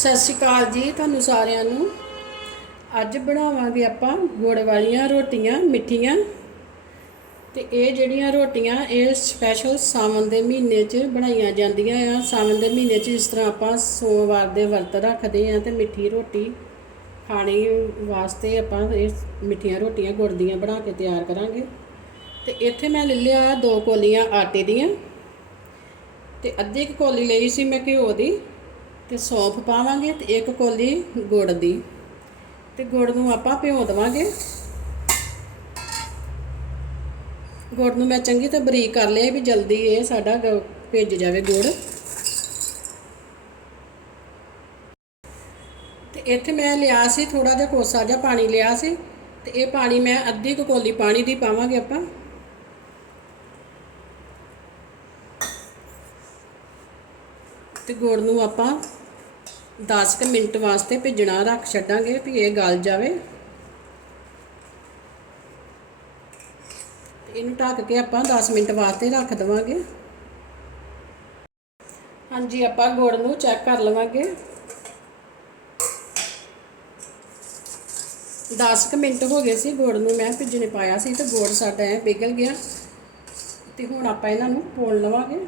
ਸਤਿ ਸ਼੍ਰੀ ਅਕਾਲ ਜੀ ਤੁਹਾਨੂੰ ਸਾਰਿਆਂ ਨੂੰ। ਅੱਜ ਬਣਾਵਾਂਗੇ ਆਪਾਂ ਗੁੜ ਵਾਲੀਆਂ ਰੋਟੀਆਂ, ਮਿੱਠੀਆਂ। ਤੇ ਇਹ ਜਿਹੜੀਆਂ ਰੋਟੀਆਂ, ਇਹ ਸਪੈਸ਼ਲ ਸਾਵਣ ਦੇ ਮਹੀਨੇ 'ਚ ਬਣਾਈਆਂ ਜਾਂਦੀਆਂ ਆ। ਸਾਵਣ ਦੇ ਮਹੀਨੇ 'ਚ ਜਿਸ ਤਰ੍ਹਾਂ ਆਪਾਂ ਸੋਮਵਾਰ ਦੇ ਵਰਤ ਰੱਖਦੇ ਆ ਤੇ ਮਿੱਠੀ ਰੋਟੀ ਖਾਣੀ ਵਾਸਤੇ ਆਪਾਂ ਇਹ ਮਿੱਠੀਆਂ ਰੋਟੀਆਂ ਗੁੜ ਦੀਆਂ ਬਣਾ ਕੇ ਤਿਆਰ ਕਰਾਂਗੇ। ਤੇ ਇੱਥੇ ਮੈਂ ਲੈ ਲਿਆ ਦੋ ਕੋਲੀਆਂ ਆਟੇ ਦੀਆਂ। ਤੇ ਅੱਧੀ ਕੁ ਕੋਲੀ ਲਈ ਸੀ ਮੈਂ ਘਿਓ ਦੀ। ਤੇ ਸੌਂਫ ਪਾਵਾਂਗੇ ਤੇ ਇੱਕ ਕੋਲੀ ਗੁੜ ਦੀ। ਤੇ ਗੁੜ ਨੂੰ ਆਪਾਂ ਭਿਓ ਦੇਵਾਂਗੇ। ਗੁੜ ਨੂੰ ਮੈਂ ਚੰਗੀ ਤਰ੍ਹਾਂ ਬਰੀਕ ਕਰ ਲਿਆ ਵੀ ਜਲਦੀ ਇਹ ਸਾਡਾ ਗ- ਭਿੱਜ ਜਾਵੇ ਗੁੜ। ਤੇ ਇੱਥੇ ਮੈਂ ਲਿਆ ਸੀ ਥੋੜਾ ਜਿਹਾ ਕੋਸਾ ਜਿਹਾ ਪਾਣੀ ਲਿਆ ਸੀ। ਤੇ ਇਹ ਪਾਣੀ ਮੈਂ ਅੱਧੀ ਕੁ ਕੋਲੀ ਪਾਣੀ ਦੀ ਪਾਵਾਂਗੇ ਆਪਾਂ। ਤੇ ਗੁੜ ਨੂੰ ਆਪਾਂ 10 ਕੁ ਮਿੰਟ ਵਾਸਤੇ ਭਿੱਜਣਾ, ਰੱਖ ਛੱਡਾਂਗੇ ਵੀ ਇਹ ਗਲ ਜਾਵੇ। ਇਹਨੂੰ ਢੱਕ ਕੇ ਆਪਾਂ 10 ਮਿੰਟ ਵਾਸਤੇ ਰੱਖ ਦੇਵਾਂਗੇ। ਹਾਂਜੀ, ਆਪਾਂ ਗੁੜ ਨੂੰ ਚੈੱਕ ਕਰ ਲਵਾਂਗੇ। 10 ਕੁ ਮਿੰਟ ਹੋ ਗਏ ਸੀ ਗੁੜ ਨੂੰ ਮੈਂ ਭਿੱਜਣੇ ਪਾਇਆ ਸੀ ਤੇ ਗੁੜ ਸਾਡਾ ਐ ਪਿਘਲ ਗਿਆ। ਤੇ ਹੁਣ ਆਪਾਂ ਇਹਨਾਂ ਨੂੰ ਪੋਲ ਲਵਾਂਗੇ।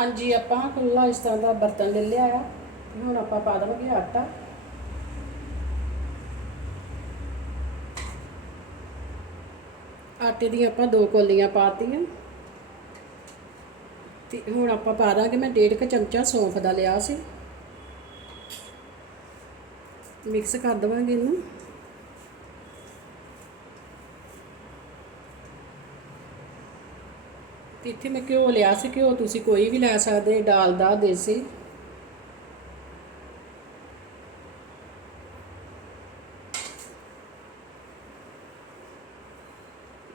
ਹਾਂਜੀ, ਆਪਾਂ ਖੁੱਲਾ ਇਸ ਤਰ੍ਹਾਂ ਦਾ ਬਰਤਨ ਲੈ ਲਿਆ ਆ। ਹੁਣ ਆਪਾਂ ਪਾ ਦੇਵਾਂਗੇ ਆਟਾ। ਆਟੇ ਦੀਆਂ ਆਪਾਂ ਦੋ ਕੋਲੀਆਂ ਪਾਤੀਆਂ। ਤੇ ਹੁਣ ਆਪਾਂ ਪਾ ਦਾਂਗੇ, ਮੈਂ ਡੇਢ ਕੁ ਚਮਚਾ ਸੌਂਫ ਦਾ ਲਿਆ ਸੀ। ਮਿਕਸ ਕਰ ਦੇਵਾਂਗੇ ਇਹਨੂੰ। ਇੱਥੇ ਮੈਂ ਘਿਓ ਲਿਆ ਸੀ, ਘਿਓ ਤੁਸੀਂ ਕੋਈ ਵੀ ਲੈ ਸਕਦੇ ਡਾਲਦਾ ਦੇਸੀ।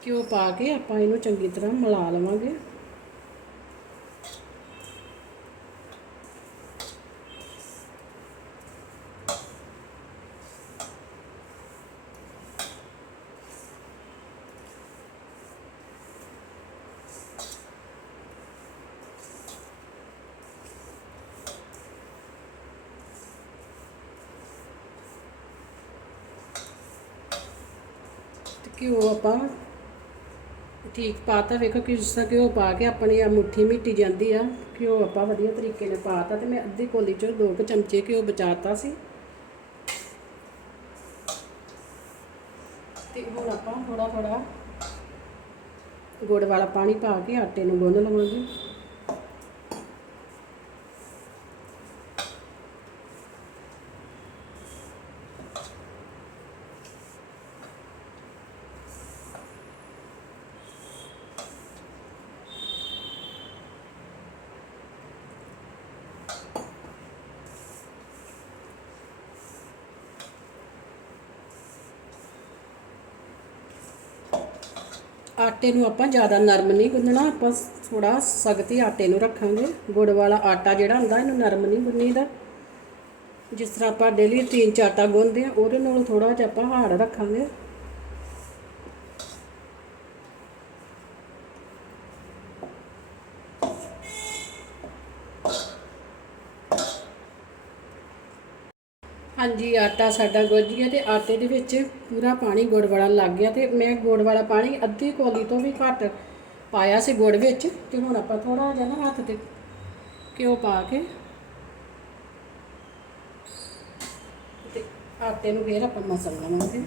ਘਿਓ ਪਾ ਕੇ ਆਪਾਂ ਇਹਨੂੰ ਚੰਗੀ ਤਰ੍ਹਾਂ ਮਿਲਾ ਲਵਾਂਗੇ। ਘਿਓ ਆਪਾਂ ਠੀਕ ਪਾਤਾ, ਵੇਖੋ ਕਿ ਜਿਸ ਤਰ੍ਹਾਂ ਘਿਓ ਪਾ ਕੇ ਆਪਣੀ ਆ ਮੁੱਠੀ ਮਿੱਟੀ ਜਾਂਦੀ ਆ ਘਿਓ ਆਪਾਂ ਵਧੀਆ ਤਰੀਕੇ ਨਾਲ ਪਾਤਾ ਤੇ ਮੈਂ ਅੱਧੀ ਕੋਲੀ ਚੋਂ ਦੋ ਕੁ ਚਮਚੇ ਘਿਓ ਬਚਾਤਾ ਸੀ। ਤੇ ਹੁਣ ਆਪਾਂ ਥੋੜਾ ਥੋੜਾ ਗੁੜ ਵਾਲਾ ਪਾਣੀ ਪਾ ਕੇ ਆਟੇ ਨੂੰ ਗੁੰਨ ਲਵਾਂਗੇ। ਆਟੇ ਨੂੰ ਆਪਾਂ ਜ਼ਿਆਦਾ ਨਰਮ ਨਹੀਂ ਗੁੰਨਣਾ, ਆਪਾਂ ਥੋੜਾ ਸਖਤ ਹੀ ਆਟੇ ਨੂੰ ਰੱਖਾਂਗੇ। ਗੁੜ ਵਾਲਾ ਆਟਾ ਜਿਹੜਾ ਹੁੰਦਾ, ਇਹਨੂੰ ਨਰਮ ਨਹੀਂ ਗੁੰਨੀਦਾ। ਜਿਸ ਤਰ੍ਹਾਂ ਆਪਾਂ ਡੇਲੀ ਰੂਟੀਨ ਚ ਆਟਾ ਗੁੰਨਦੇ ਆ ਉਹਦੇ ਨਾਲੋਂ ਥੋੜਾ ਜਿਹਾ ਆਪਾਂ ਹਾਰਡ ਰੱਖਾਂਗੇ। ਹਾਂਜੀ, ਆਟਾ ਸਾਡਾ ਗੁੱਝ ਗਿਆ ਤੇ ਆਟੇ ਦੇ ਵਿੱਚ ਪੂਰਾ ਪਾਣੀ ਗੁੜ ਵਾਲਾ ਲੱਗ ਗਿਆ ਤੇ ਮੈਂ ਗੁੜ ਵਾਲਾ ਪਾਣੀ ਅੱਧੀ ਕੋਲੀ ਤੋਂ ਵੀ ਘੱਟ ਪਾਇਆ ਸੀ ਗੁੜ ਵਿੱਚ ਤੇ ਹੁਣ ਆਪਾਂ ਥੋੜਾ ਜਿਹਾ ਨਾ ਹੱਥ ਤੇ ਘਿਓ ਪਾ ਕੇ ਤੇ ਆਟੇ ਨੂੰ ਫੇਰ ਆਪਾਂ ਮਸਲ ਲਵਾਂਗੇ।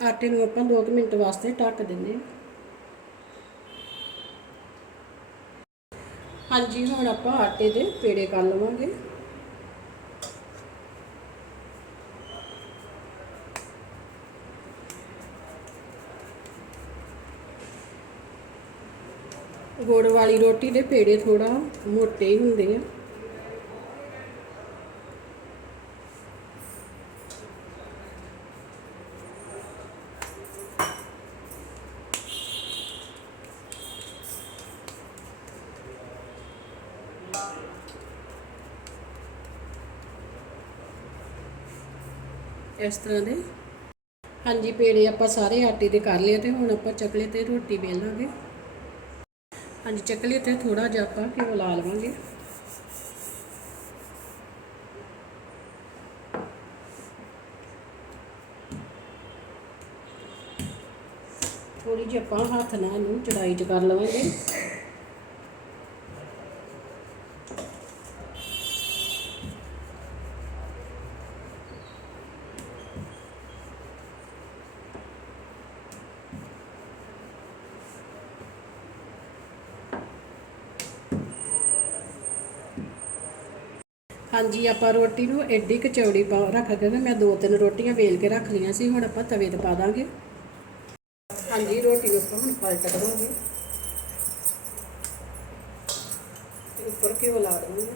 ਆਟੇ ਨੂੰ ਆਪਾਂ 2 ਮਿੰਟ ਵਾਸਤੇ ਢੱਕ ਦਿੰਦੇ ਹਾਂਜੀ, ਹੁਣ ਆਪਾਂ ਆਟੇ ਦੇ ਪੇੜੇ ਕਰ ਲਵਾਂਗੇ। ਗੁੜ ਵਾਲੀ ਰੋਟੀ ਦੇ ਪੇੜੇ ਥੋੜਾ ਮੋਟੇ ਹੀ ਹੁੰਦੇ ਆ। ਇਸ ਤਰ੍ਹਾਂ ਦੇ। ਹਾਂਜੀ, ਪੇੜੇ ਆਪਾਂ ਸਾਰੇ ਆਟੇ ਦੇ ਕਰ ਲਏ ਤੇ ਹੁਣ ਆਪਾਂ ਚਕਲੇ ਤੇ ਰੋਟੀ ਵੇਲਾਂਗੇ। ਹਾਂਜੀ, ਚਕਲੇ ਤੇ ਥੋੜਾ ਜਿਹਾ ਆਪਾਂ ਘਿਓ ਲਾ ਲਵਾਂਗੇ। ਥੋੜੀ ਜਿਹੀ ਆਪਾਂ ਹੱਥ ਨਾਲ ਇਹਨੂੰ ਚੜਾਈ ਚ ਕਰ ਲਵਾਂਗੇ। ਹਾਂਜੀ, ਆਪਾਂ ਰੋਟੀ ਨੂੰ ਐਡੀ ਕਚੌੜੀ ਪਾ ਰੱਖ ਕੇ ਮੈਂ ਦੋ ਤਿੰਨ ਰੋਟੀਆਂ ਵੇਲ ਕੇ ਰੱਖ ਲਈਆਂ ਸੀ, ਹੁਣ ਆਪਾਂ ਤਵੇ ਤੇ ਪਾ ਦਾਂਗੇ। ਹਾਂਜੀ, ਰੋਟੀ ਨੂੰ ਹੁਣ ਪਲਟ ਦਵਾਂਗੇ ਉੱਪਰ ਘਿਓ ਲਾ ਦਵਾਂਗੇ